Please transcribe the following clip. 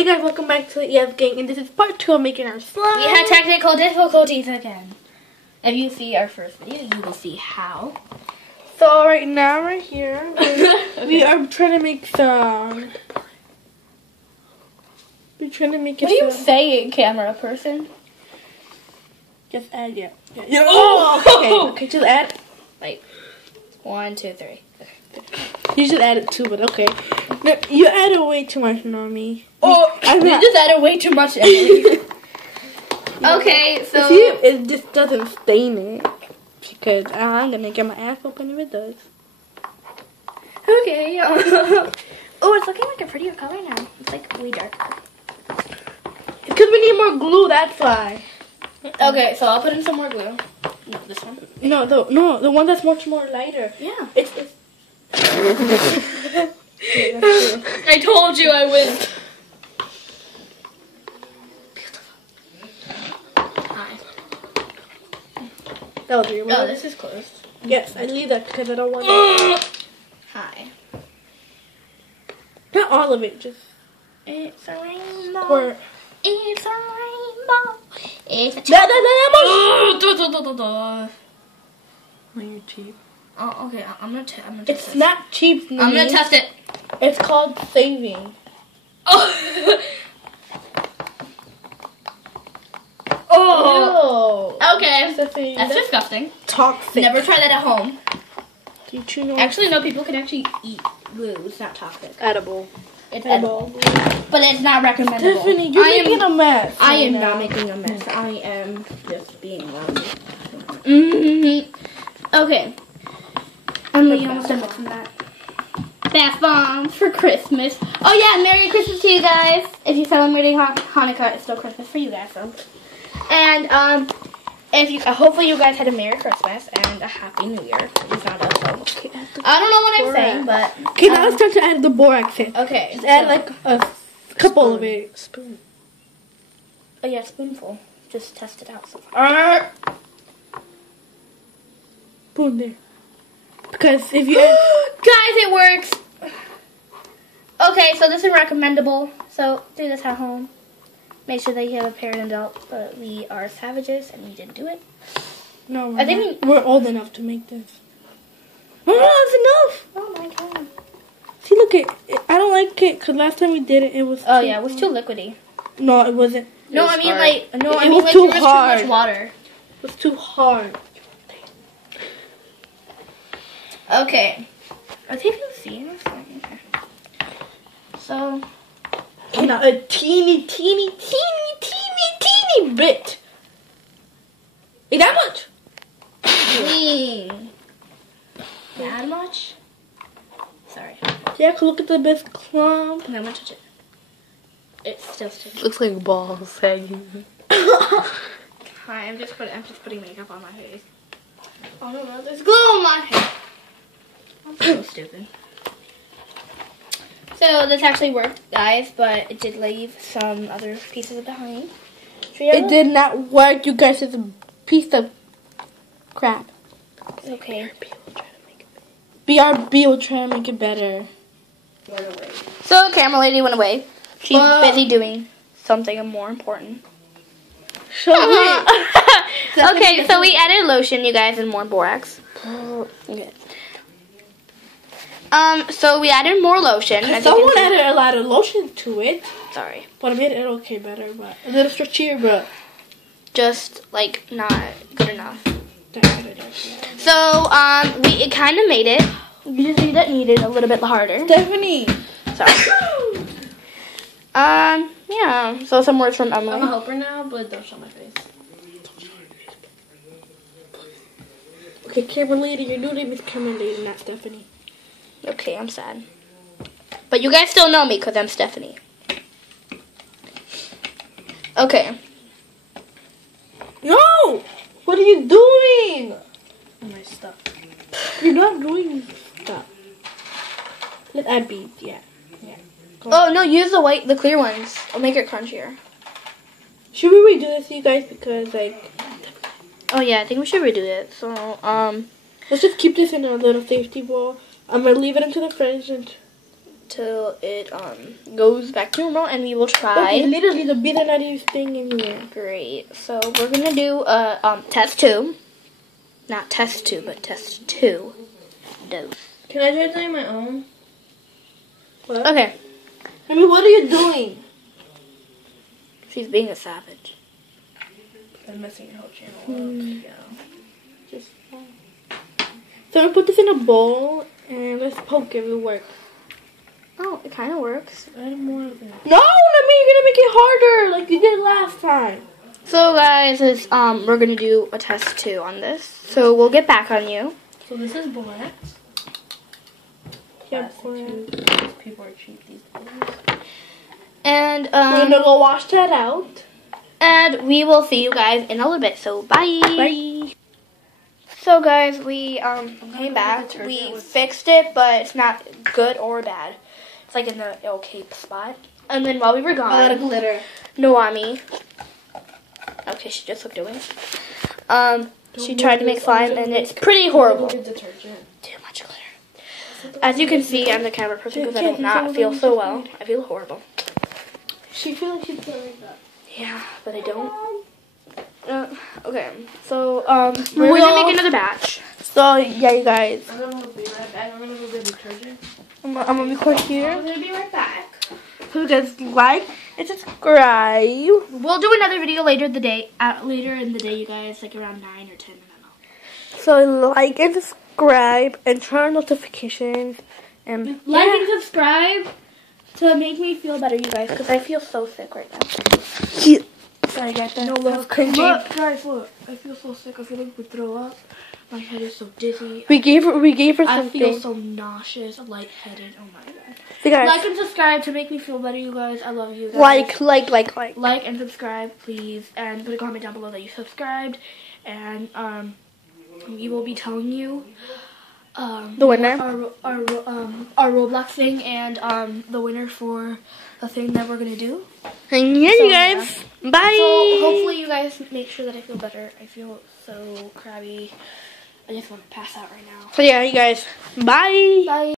Hey guys, welcome back to the EF Gang, and this is part 2 of making our slime. We had technical difficulties again. If you see our first video, you will see how. So right now, right here, we are trying to make some. We're trying to make it. What are you saying, camera person? Just add, yeah. Oh, okay, just add. Like, 1, 2, 3. You should add it too, but okay. No, you added way too much, Nami. Oh, you just added way too much, Emily. Okay, so see, it just doesn't stain it because I'm gonna get my ass open if it does. Okay. Oh, it's looking like a prettier color now. It's like way darker. It's because we need more glue. That's why. Okay, so I'll put in some more glue. No, this one. No, the one that's much more lighter. Yeah. It's I told you I win. Hi. that was your Oh, this is closed. Yes, I leave that because I don't want it. Hi. Not all of it, just It's a rainbow. squirt. It's a rainbow. It's a When you're cheap. Oh, okay. I'm gonna test It's this. not cheap. I'm gonna test it. It's called saving. Oh. Oh. Oh. Okay. Stephanie, That's disgusting. toxic. Never try that at home. Did you know? Actually, no. People can actually eat glue. It's not toxic. edible. It's edible, but it's not recommendable. Stephanie, you're making a mess. I am not making a mess. I am just being lazy. Okay. Emily, you almost done mixing that. Bath bombs for Christmas. Oh yeah, Merry Christmas to you guys. If you're celebrating Hanukkah, it's still Christmas for you guys, so. And if you, hopefully you guys had a Merry Christmas and a Happy New Year. If not us, so. Okay, I don't know what I'm saying, but. okay, now it's time to add the borax in. Okay. Just add like a couple of it. Spoon. Oh yeah, spoonful. Just test it out so far. Spoon there. Because if you add, Guys, it works. Okay, so this is recommendable. So do this at home. Make sure that you have a parent adult. But we are savages and we didn't do it. no, I think we're old enough to make this. Oh, that's enough. Oh my god. See, look it. I don't like it because last time we did it, it was. Oh yeah, it was too liquidy. No, it wasn't. No, was I mean hard. like no, I It mean was like too there was hard. too much water. It was too hard. Okay. Are they even seeing us? Okay. So. Okay, now a teeny bit. Hey, that much? That much? Sorry. Yeah, look at the best clump. No, I'm gonna touch it. It's still sticking. Looks like balls hanging. Hi, I'm just putting makeup on my face. Oh no, there's glue on my face. I'm so stupid. So this actually worked, guys, but it did leave some other pieces behind. It did not work, you guys. It's a piece of crap. It's okay. BRB will try to make it better. So camera lady went away. She's busy doing something more important. Show me. Okay, so we added lotion, you guys, and more borax. Okay. So we added more lotion. as you Someone can see. added a lot of lotion to it. Sorry. But I made it okay better, but a little stretchier, but Just, like, not good enough. that's good. So, it kind of made it. You just needed a little bit harder. Stephanie. Sorry. Yeah. So some words from Emily. I'm a helper now, but don't show my face. Okay, camera lady, your new name is camera lady, not Stephanie. Okay, I'm sad. But you guys still know me because I'm Stephanie. Okay. No! What are you doing? My stuff. You're not doing stuff. Let's add beads, yeah. Oh, no, use the clear ones. I'll make it crunchier. Should we redo this, you guys? Because, like, Oh, yeah, I think we should redo it. So, let's just keep this in a little safety bowl. I'm going to leave it into the fridge and till it goes back to normal, and we will try. Okay, literally the beat are not even staying anywhere. Great. So we're gonna do test 2, not test 2, but test 2 dose. Can I try doing my own? What? Okay. I mean, what are you doing? She's being a savage. I'm messing your whole channel up. Yeah. Just so we put this in a bowl and let's poke if it works. Oh, it kind of works. Add more of it. No, I mean you're gonna make it harder like you did last time. So guys, it's, we're gonna do a test 2 on this. So we'll get back on you. So this is black. Yeah, People are cheap these days. And we're gonna go wash that out. and we will see you guys in a little bit. So bye. Bye. So guys, we came back. We fixed it, but it's not good or bad. It's like in the okay spot. And then while we were A lot of gone, glitter. Noami. Okay, she just looked away. She tried to make slime, and it's pretty horrible. Detergent. Too much glitter. As you can see, I'm the camera person because I do not feel so well. I feel horrible. She feels like she's like that. Yeah, but I don't. Okay, so we're gonna make another batch. So yeah, you guys, I'm gonna be right back. I'm gonna go get detergent. I'm gonna record here. We're gonna be right back. So you guys like and subscribe. We'll do another video later in the day, you guys, like around 9 or 10. I don't know. So like and subscribe and turn on notifications and Like and subscribe to make me feel better, you guys, because I feel so sick right now. Sorry, guys. No, That's cringy. cringy. Guys, look. I feel so sick. I feel like we throw up. My head is so dizzy. We gave her I something. feel so nauseous, lightheaded. Oh my god. So guys, Like and subscribe to make me feel better, you guys. I love you guys. like. Like and subscribe, please, and put a comment down below that you subscribed, and we will be telling you The winner. our Roblox thing and the winner for the thing that we're gonna do. And yeah, So, you guys. Bye. So hopefully you guys make sure that I feel better. I feel so crabby. I just want to pass out right now. So yeah, you guys. Bye. Bye.